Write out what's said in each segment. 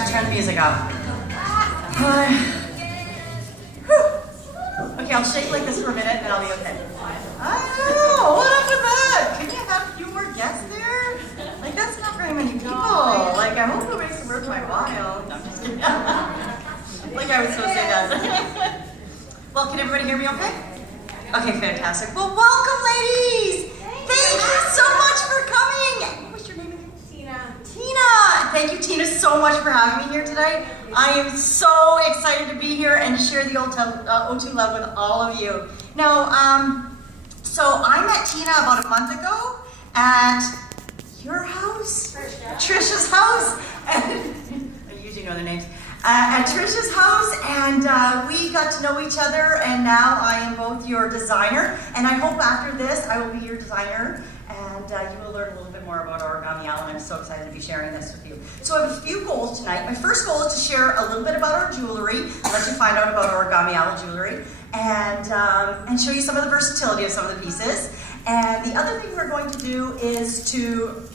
have to turn the music off. Okay, I'll shake like this for a minute and I'll be okay. Oh, what up with that? Can you have a few more guests there? Like, that's not very many people. Like, I hope it makes it worth my while. No, I'm just kidding. Like I was supposed to say that. Well, can everybody hear me okay? Okay, fantastic. Well, welcome, ladies. Thank you so much for coming. What's your name again? Tina. Tina. Thank you, Tina, so much for having me here today. I am so excited to be here and to share the O2 love with all of you. Now, so I met Tina about a month ago at your house? Trisha's house. And I usually know their names. At Trisha's house, and we got to know each other, and now I am both your designer, and I hope after this I will be your designer, and you will learn a little bit more about Origami Owl, and I'm so excited to be sharing this with you. So I have a few goals tonight. My first goal is to share a little bit about our jewelry, let you find out about Origami Owl jewelry, and show you some of the versatility of some of the pieces. And the other thing we're going to do is to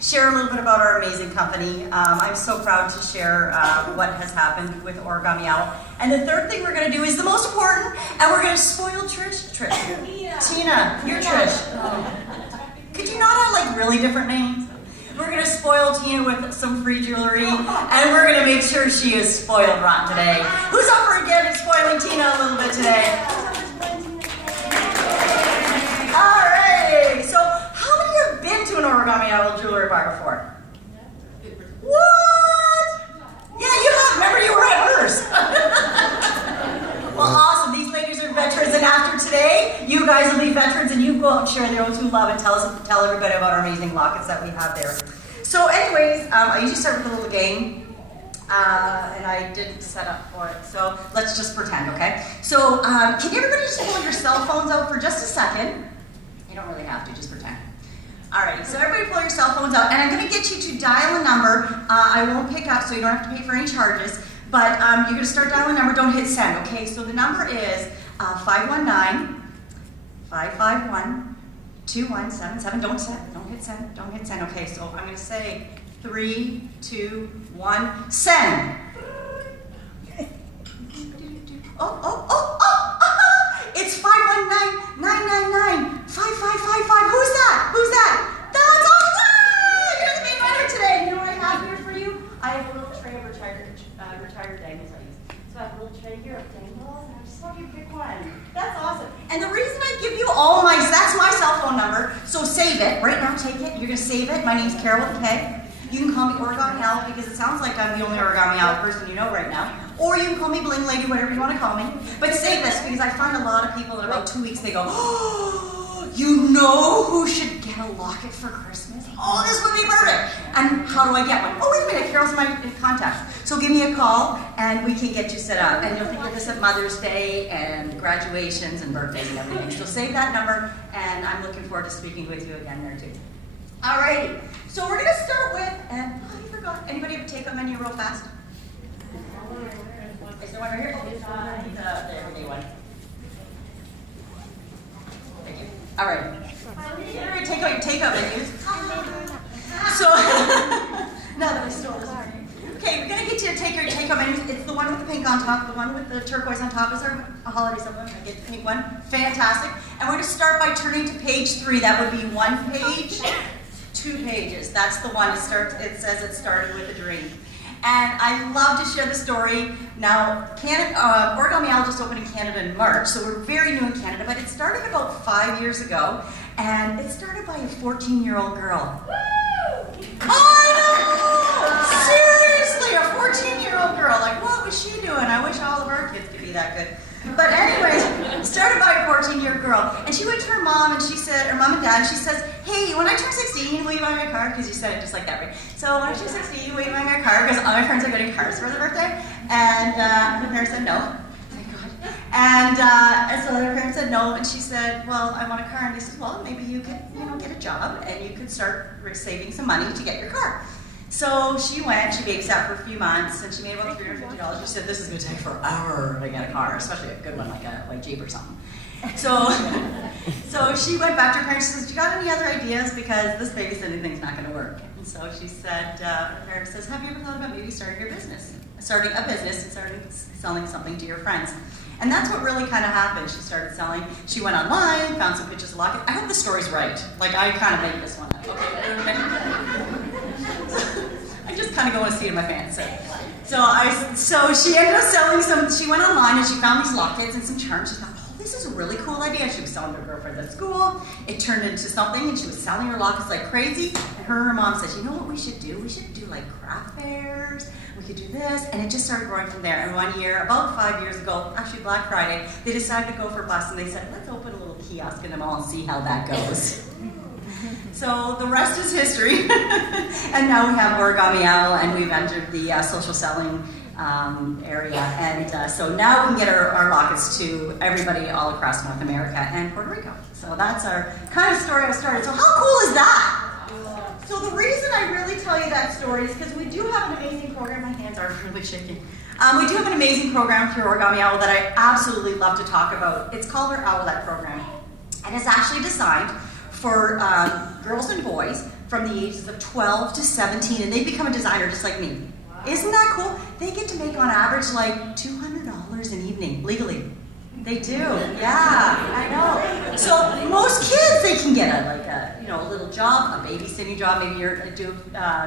share a little bit about our amazing company. I'm so proud to share what has happened with Origami Owl. And the third thing we're going to do is the most important, and we're going to spoil Trish. Tina, you're Trish. Could you not have like really different names? We're going to spoil Tina with some free jewelry, and we're going to make sure she is spoiled rotten today. Who's up for again spoiling Tina a little bit today? All right, so how many have been to an Origami Owl jewelry bar before? What? Yeah, you have. Remember, you were at hers. Well, awesome. These ladies are veterans, and after today, you guys will be veterans, and you go out and share their O2 love and tell everybody about our amazing lockets that we have there. So, anyways, I usually start with a little game, and I didn't set up for it. So let's just pretend, okay? So, can everybody just pull your cell phones out for just a second? You don't really have to, just pretend. Alright, so everybody pull your cell phones out, and I'm going to get you to dial a number. I won't pick up, so you don't have to pay for any charges, but you're going to start dialing a number, don't hit send, okay? So the number is 519-551-2177. Don't hit send, okay? So I'm going to say 3, 2, 1, send! It's 519-999-5555. Who's that? Who's that? That's awesome! You're the main winner today. You know what I have here for you? I have a little tray of retired dangles I use. So I have a little tray here of dangles, and I just want you to pick one. That's awesome. And the reason I give you all my, that's my cell phone number, so save it. Right now, take it. You're going to save it. My name's Carol with a K. You can call me Origami Owl because it sounds like I'm the only Origami Owl person you know right now. Or you can call me Bling Lady, whatever you want to call me. But save this because I find a lot of people in about 2 weeks, they go, oh, you know who should get a locket for Christmas? Oh, this would be perfect. And how do I get one? Oh, wait a minute, Carol's my contact. So give me a call and we can get you set up. And you'll think of this at Mother's Day and graduations and birthdays and everything. So save that number and I'm looking forward to speaking with you again there too. Alrighty, so we're going to start with, and oh, I forgot. Anybody have a take-home menu real fast? Is there one right here? Oh, there's one. The everyday one. Thank you. All right. Take-home menus. So, now that I stole this. Okay, we're going to get you to take your take-home menus. It's the one with the pink on top, the one with the turquoise on top. Is there a holiday supplement? I get the pink one. Fantastic. And we're going to start by turning to page 3. That would be 1 page. 2 pages. That's the one. It says it started with a dream. And I love to share the story. Now, Origami Owl just opened in Canada in March, so we're very new in Canada, but it started about 5 years ago, and it started by a 14-year-old girl. Woo! I know! Seriously, a 14-year-old girl. Like, what was she doing? I wish all of our kids could be that good. But anyways, started by a 14-year-old girl. And she went to her mom and she said, her mom and dad, and she says, hey, when I turn 16, will you buy me a car? Because you said it just like that, right? So when I turn 16, will you buy me a car? Because all my friends are getting cars for their birthday. And her parents said no. Thank God. And so her parents said no. And she said, well, I want a car. And they said, well, maybe you could, get a job and you could start saving some money to get your car. So she went, she babysat for a few months, and she made about $350. She said, this is going to take forever to get a car, especially a good one like Jeep or something. So she went back to her parents and said, you got any other ideas? Because this babysitting thing's not going to work. And so she said, her parents says, have you ever thought about maybe starting a business and starting selling something to your friends? And that's what really kind of happened. She started selling. She went online, found some pictures of lockets. I hope the story's right. Like, I kind of made this one up. Okay. I just kind of go on a seat of my pants. So she ended up selling some. She went online and she found these lockets and some charms. She thought, oh, this is a really cool idea. She was selling to her girlfriend at school. It turned into something, and she was selling her lockets like crazy. And her mom said, you know what we should do? We should do like craft fairs. We could do this. And it just started growing from there. And one year, about 5 years ago, actually Black Friday, they decided to go for a bust, and they said, let's open a little kiosk in the mall and see how that goes. So the rest is history. And now we have Origami Owl, and we've entered the social selling area. And so now we can get our lockets to everybody all across North America and Puerto Rico. So that's our kind of story I started. So how cool is that? So the reason I really tell you that story is because we do have an amazing program. My hands are really shaking. We do have an amazing program through Origami Owl that I absolutely love to talk about. It's called our Owlette program. And it's actually designed for girls and boys from the ages of 12 to 17, and they become a designer just like me. Wow. Isn't that cool? They get to make on average like $200 an evening, legally. They do, yeah, I know. So most kids, they can get a little job, a babysitting job, maybe you're do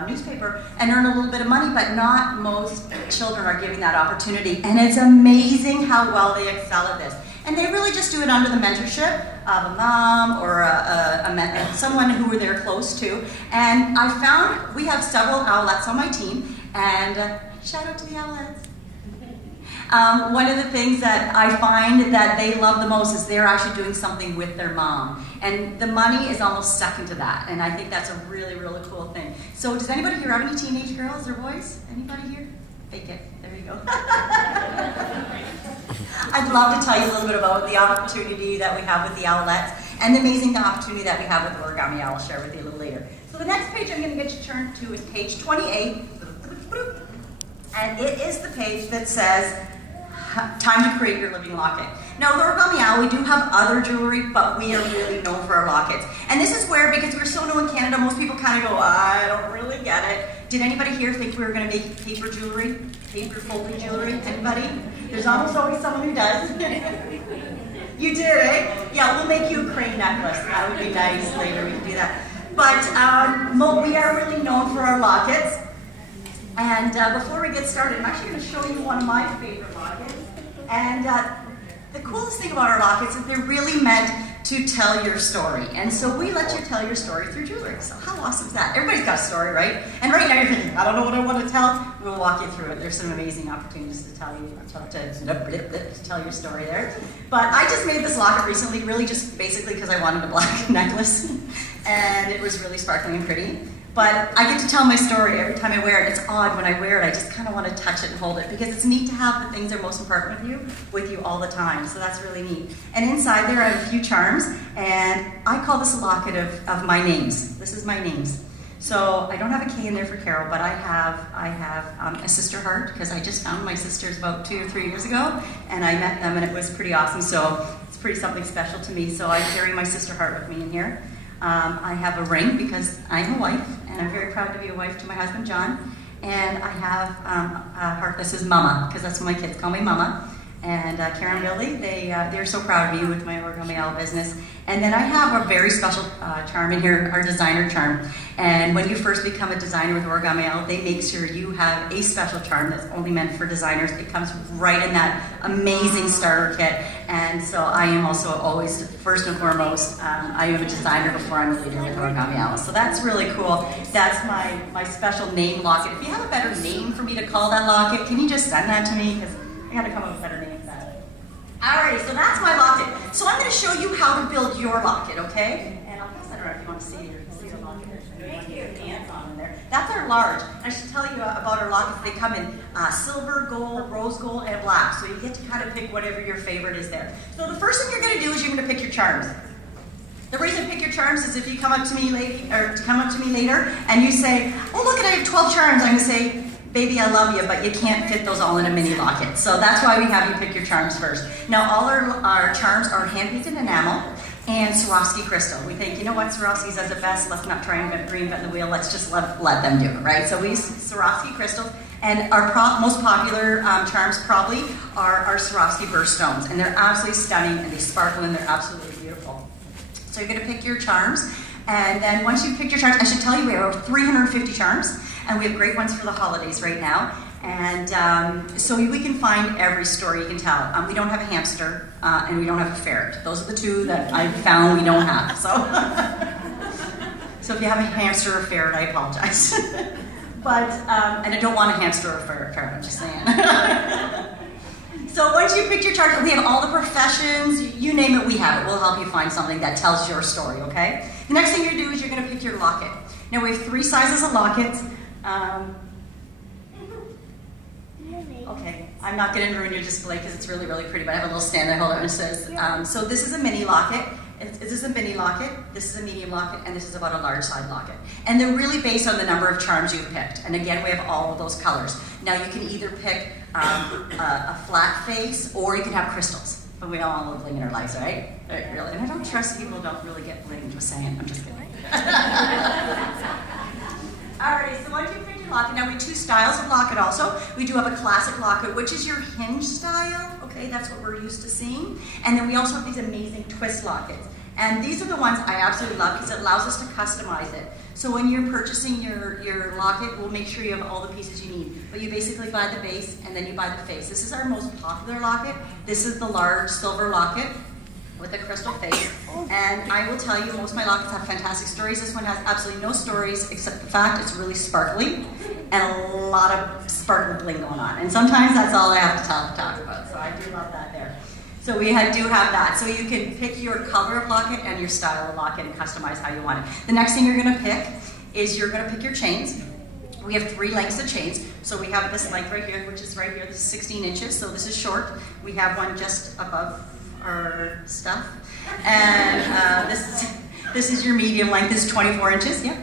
newspaper and earn a little bit of money, but not most children are given that opportunity. And it's amazing how well they excel at this. And they really just do it under the mentorship of a mom or someone who they're close to. And I found we have several owlettes on my team, and shout out to the owlettes. One of the things that I find that they love the most is they're actually doing something with their mom. And the money is almost second to that. And I think that's a really, really cool thing. So does anybody here have any teenage girls or boys? Anybody here? Fake it. There you go. I'd love to tell you a little bit about the opportunity that we have with the owlettes and the amazing opportunity that we have with Origami Owl. I'll share with you a little later. So the next page I'm going to get you turned to is page 28. And it is the page that says, time to create your living locket. Now, the Origami Owl, we do have other jewelry, but we are really known for our lockets. And this is where, because we're so new in Canada, most people kind of go, I don't really get it. Did anybody here think we were going to make paper jewelry? Paper folding jewelry? Anybody? There's almost always someone who does. You did, eh? Yeah, we'll make you a crane necklace. That would be nice later. We can do that. But we are really known for our lockets. And before we get started, I'm actually going to show you one of my favorite lockets. And the coolest thing about our lockets is they're really meant to tell your story. And so we let you tell your story through jewelry. So how awesome is that? Everybody's got a story, right? And right now you're thinking, I don't know what I want to tell. We'll walk you through it. There's some amazing opportunities to tell you, to tell your story there. But I just made this locket recently, really just basically because I wanted a black necklace. And it was really sparkling and pretty. But I get to tell my story every time I wear it. It's odd when I wear it. I just kind of want to touch it and hold it because it's neat to have the things that are most important with you all the time. So that's really neat. And inside there I have a few charms, and I call this a locket of my names. This is my names. So I don't have a K in there for Carol, but I have a sister heart because I just found my sisters about 2 or 3 years ago, and I met them, and it was pretty awesome. So it's pretty something special to me. So I carry my sister heart with me in here. I have a ring because I'm a wife, and I'm very proud to be a wife to my husband, John. And I have a heart that says Mama, because that's what my kids call me, Mama. And Karen and Billy, they're so proud of me with my Origami Owl business. And then I have a very special charm in here, our designer charm. And when you first become a designer with Origami Owl, they make sure you have a special charm that's only meant for designers. It comes right in that amazing starter kit. And so I am also always, first and foremost, I am a designer before I'm a leader with Origami Owl. So that's really cool. That's my special name locket. If you have a better name for me to call that locket, can you just send that to me? Because I gotta come up with a better name for that. Alrighty, so that's my locket. So I'm gonna show you how to build your locket, okay? And I'll pass that around if you want to see your locket. Thank you. On in there. That's our large. I should tell you about our lockets. They come in silver, gold, rose gold, and black. So you get to kind of pick whatever your favorite is there. So the first thing you're gonna do is you're gonna pick your charms. The reason to pick your charms is if you come up to me later and you say, oh look, I have 12 charms, I'm gonna say, baby, I love you, but you can't fit those all in a mini locket. So that's why we have you pick your charms first. Now, all our charms are hand-painted enamel, and Swarovski crystal. We think, you know what, Swarovski does it best, let's not try and reinvent the wheel, let's just let them do it, right? So we use Swarovski crystals, and our most popular charms probably are Swarovski birthstones, and they're absolutely stunning, and they sparkle, and they're absolutely beautiful. So you're gonna pick your charms, and then once you've picked your charms, I should tell you we have over 350 charms, and we have great ones for the holidays right now. And so we can find every story you can tell. We don't have a hamster, and we don't have a ferret. Those are the two that I've found we don't have. So, so if you have a hamster or a ferret, I apologize. But, and I don't want a hamster or a ferret, I'm just saying. So once you pick your chart, we have all the professions, you name it, we have it. We'll help you find something that tells your story, okay? The next thing you do is you're gonna pick your locket. Now we have 3 sizes of lockets. Okay, I'm not going to ruin your display because it's really, really pretty, but I have a little stand I hold it and it says, so this is a mini locket, this is a mini locket, this is a medium locket, and this is about a large side locket. And they're really based on the number of charms you've picked. And again, we have all of those colors. Now you can either pick a flat face or you can have crystals. But we all love bling in our lives, right? Right, really. And I don't trust people who don't really get bling, just saying, I'm just kidding. Alrighty, so once you've picked your locket, now we have 2 styles of locket also. We do have a classic locket, which is your hinge style. Okay, that's what we're used to seeing. And then we also have these amazing twist lockets. And these are the ones I absolutely love because it allows us to customize it. So when you're purchasing your locket, we'll make sure you have all the pieces you need. But you basically buy the base and then you buy the face. This is our most popular locket. This is the large silver locket with a crystal face. And I will tell you, most of my lockets have fantastic stories. This one has absolutely no stories except the fact it's really sparkly and a lot of sparkle bling going on. And sometimes that's all I have to talk about. So I do love that there. So we do have that. So you can pick your color of locket and your style of locket and customize how you want it. The next thing you're gonna pick is you're gonna pick your chains. We have 3 lengths of chains. So we have this length right here, which is right here. This is 16 inches, so this is short. We have one just above our stuff. And this is your medium length. This is 24 inches. Yeah.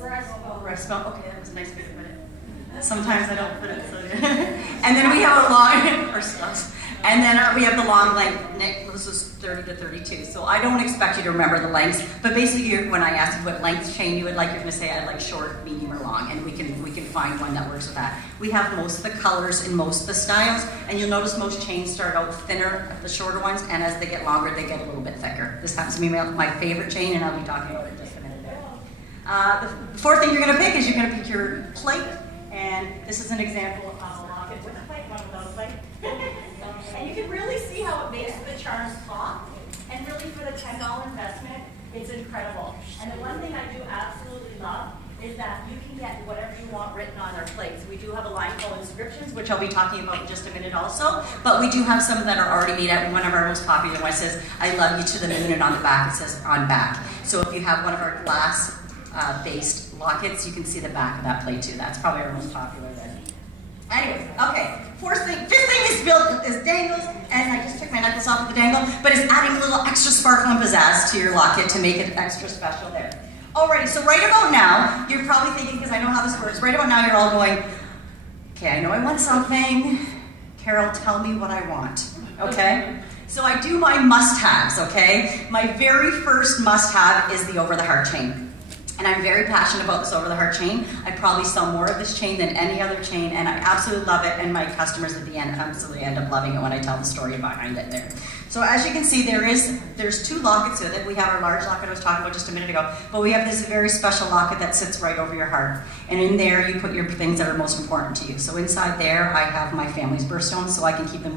Breastbone. Okay, that was a nice way to put it. Sometimes I don't put it. So and then we have a long or stuff. And then we have the long length. This is 30 to 32. So I don't expect you to remember the lengths, but basically when I ask you what length chain you would like, you're going to say I'd like short, medium, or long, and we can find one that works with that. We have most of the colors in most of the styles, and you'll notice most chains start out thinner, the shorter ones, and as they get longer, they get a little bit thicker. This happens to be my favorite chain, and I'll be talking about it in just a minute there. The 4th thing you're going to pick is you're going to pick your plate, and this is an example of a locket with a plate, one without a plate. And you can really see how it makes the charms pop. And really for the $10 investment, it's incredible. And the one thing I do absolutely love is that you can get whatever you want written on our plates. We do have a line called inscriptions, which I'll be talking about in just a minute also. But we do have some that are already made out. One of our most popular ones says, I love you to the moon, and on the back it says, on back. So if you have one of our glass based lockets, you can see the back of that plate too. That's probably our most popular then. Anyways, okay. 5th thing is dangles, and I just took my necklace off with the dangle, but it's adding a little extra sparkle and pizzazz to your locket to make it extra special there. Alrighty, so right about now, you're probably thinking, because I know how this works, right about now you're all going, okay, I know I want something. Carol, tell me what I want, okay? So I do my must-haves, okay? My very first must-have is the over-the-heart chain. And I'm very passionate about this over-the-heart chain. I probably sell more of this chain than any other chain, and I absolutely love it, and my customers at the end absolutely end up loving it when I tell the story behind it there. So as you can see, there's 2 lockets with it. We have our large locket I was talking about just a minute ago, but we have this very special locket that sits right over your heart. And in there, you put your things that are most important to you. So inside there, I have my family's birthstones, so I can keep them